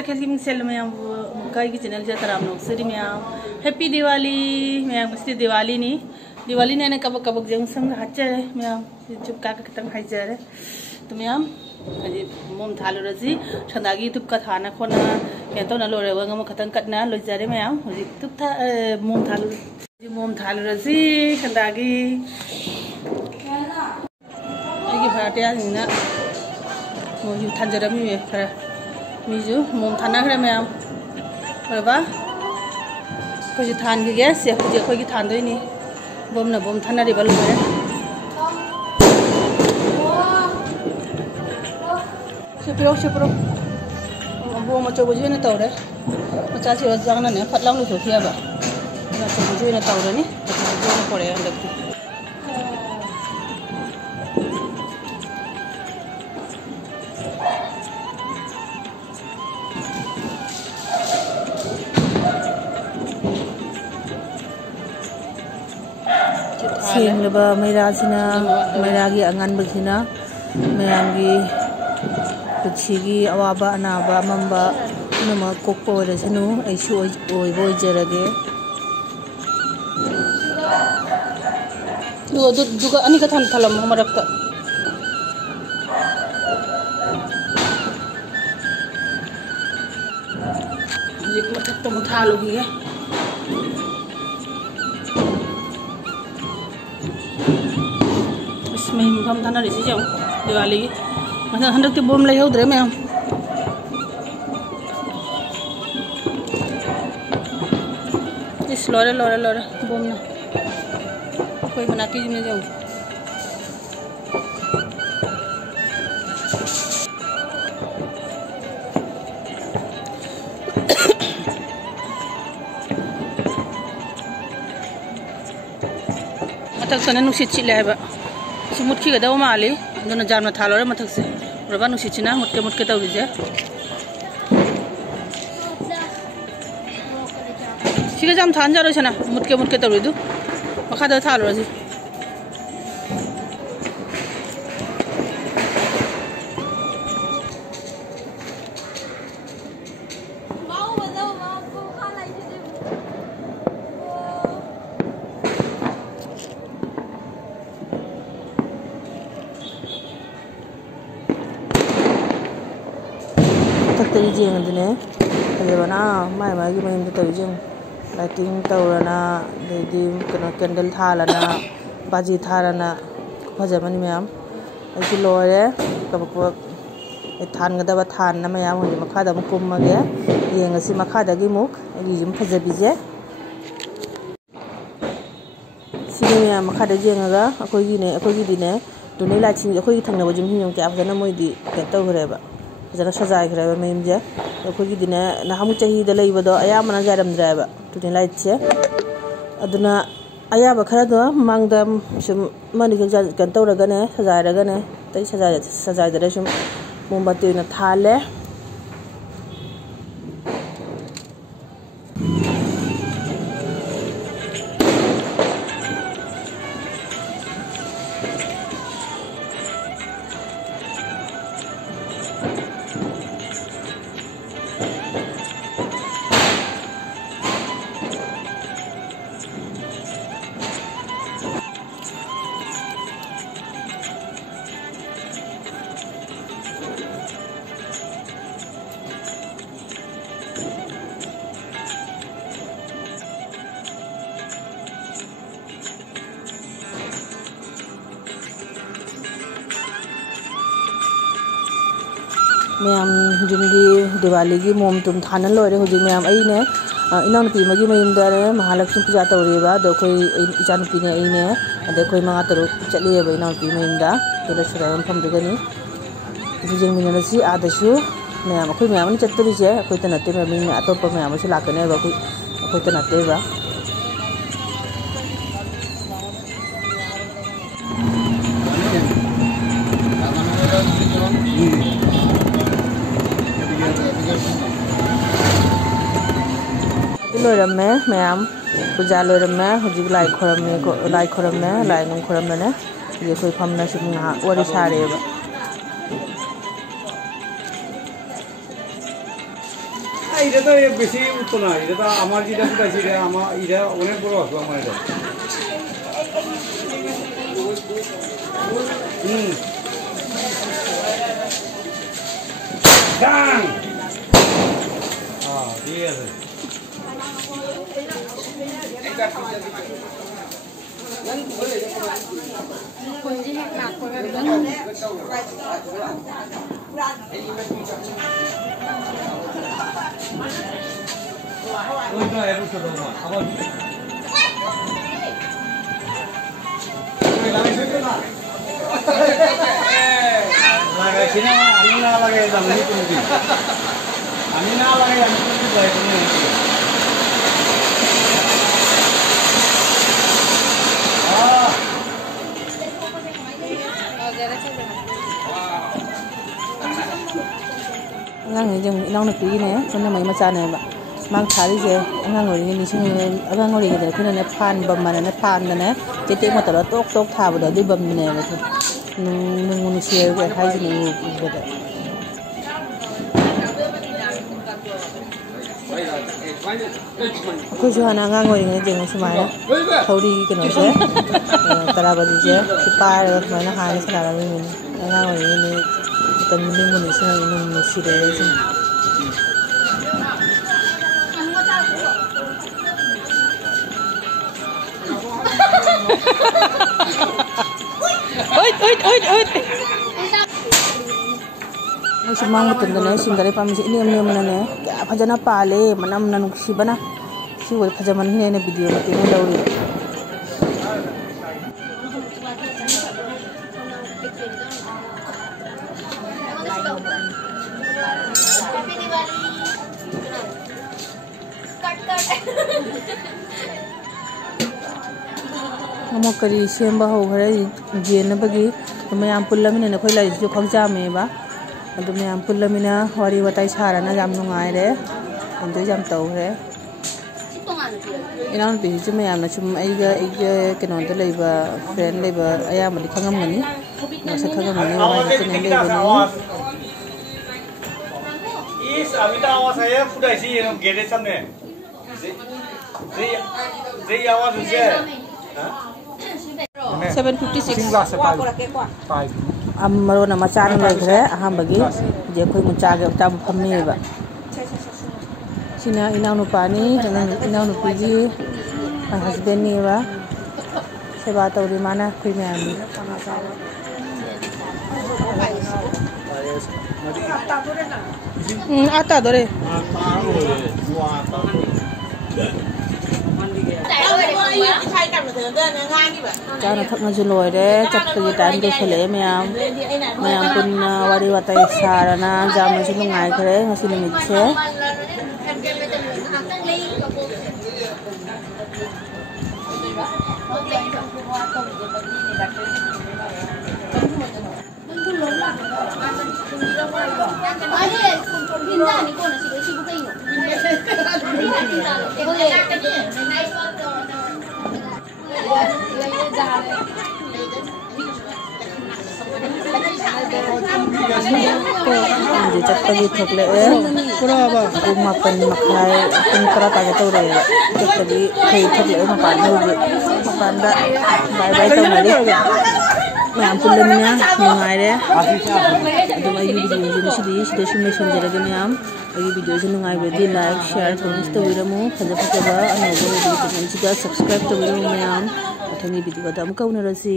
तखेल की मिसेल में कई की चैनल से तराम नोक्सरी में हैप्पी दिवाली मैं मस्ती दिवाली ने कबक कबक जंग संग हच्चर मैं चुप का खतंग हाइजर तो मैं अजी मोम थालो रजी ठंडागी तुप का थाना खोना क्या तो न लोरे वंग म खतंग कटना लो जरे मैं अजी तुप था मोम थालो रजी ठंडागी अगी भाटे आना मोही थांजरमी में खरा मिजु मोम थाना खरा मैं बरबा कोई थान की गैस या कोई थान दो नहीं बोम ना बोम थाना रिबल में सेपरो बोम मचो बुझे न तौरे मचा से जागना ने फटलांग लो सोफिया बा मचो बुझे न तौरे नि जो न पड़े अंदर सेंगलबा मैरासिना मैरागी अंगनबसिना मयामगी कुछिगी अवाबा अनाबा मम्बा नमा कोकपो रसनु ऐसु ओइबो जरगे दुगा अनि का थान थलम मरक्ता जिक मथक तो मुठा लोगी है इसमें हम थाना रिसी जाऊं दिवाली की मतलब हंड्रेड के बोम ले उधर में हम इस लोरे बोम ना कोई बना के मैं जाऊँ मथक सने नुसित चिल्ले है बा मुटकी गदा माली दोनों जाम ना थालो रे मथक से रबा नुसिचिना मुटके तौरी जे ठीक है जाम थान जा रहे ना मुटके तौरी दु मखा दा थालो जी तरी जेंगदने अजेबना माई की मयम तरी जेंग लाइटिंग तौरना देदी कनो कैंडल थालना बाजी थारना फजमनि मैम ऐसी लोरे कबक थानगदबा थान मैम होई मखादा मु कुमगे येंगसी मखादागी मुक अगी फजबिजे सिने मैम मखादा जेंगगा अखोगी दिने दुने लाइटिंग अखोगी थंगनबो जिम हियम के afjana मोइदी के तौरेबा जरा सजाय खरे मेम जे अखोगी दिने नहामु चही द लेबदो अया मना जारम द्रायबा टुने लाइट से अदुना अया बखरा दो मांगदा सुम मनि गन तौरगने सजायरगने तै सजाय दरे सुम मोमबत्ती न थाले मैम जुमगी दिवाली की मोम तुम थाना लोरे हुजी मैम अइने इनानुपी मगी मयुमदारे महालक्ष्मी पूजा तौरेबा दो कोई इचानुपी ने अइने अदे कोई मंगा तरुक चलेबा इनानुपी मयुमदा तेला सुराम फमदगनी जुजिंग मिनरसी आदसु मैम अखोई मैम ने चत्तरिजे अखोई तनते मैम ने अतोप मैम से लाकनेबा अखोई तनतेबा लोरमे मैम पूजा लोरमे हुजिक लाई खोरमे लाई नुम खोरमने ये कोई फमना सुम ना वरी सारेबा এটা তো বেশি উঠতো না, এটা তো আমার যেটা ফুটাইছি এটা আমার এটা অনেক বড় হতো আমার এটা। ডান ঠিক আছে। Ngang này dùng nong được tí này, cho nên mấy mà cha này bạn mang thả đi chứ, ngang ngồi đi xem ngang ngồi đi cái này nó pan bầm mà nó pan này, cái tiếng mà tao đó tốt tốt thả vào đó đi bầm này vậy thôi, nung xìu cái hai gì nung vậy đấy. Cứ cho nó ngang ngồi đi cái dùng xem mà thâu đi cái nó chứ, tao làm gì chứ, cái pa rồi mà nó hai nó sẽ làm mình ngang ngồi đi tâm linh mình sẽ nung xìu đấy chứ. Oi. Masih mang betul kan? Singkari pamit ini mana? Apa jana pale? Mana nuksi bana? Si wal pajaman ini video mati ni lauri. Mau kari siapa hari jenis bagi, मैम पुल्लमिना नखोई लाइजु खौजामेबा अदु मैम पुल्लमिना वारी वाताई साराना जाम नुंगाइरे enjoy जाम तौरे इनान पिजु ma'am चुम आइगा केनोंदा लेबा फ्रेंड लेबा अयामदि खंगमगनि नसा खंगमगनि वाई चने लेबनि इस अमिता आवाज saya फुडाइसि एनो गेदे सामने जे आवाज उसे 756 amaro na machan legre ahambagi je khoi mucha ge ta phammi ba sina inau pani jangan inau piji my husband ni ba seba tawri mana khoi me ami ata dore Jangan tak ngaju loy deh, cepat kita ambil selai ma'am pun wari watai sarana jam masih nungai kere masih nunggu Jadi cepat gitu le, makan maklai, pun teratai tu le, cepat di gitu le makan dulu, makan dah, bye tu mari, मैम पुल्लमिना नुंगाइरे अदु आई video सुdah sungai lagi मैम आई video नुंगाइबदि like share comment तविरमु फजफजबा अनौबा वीडियो subscribe तविरमु मैम अथंगी वीडियो दा अमुक उनरसि।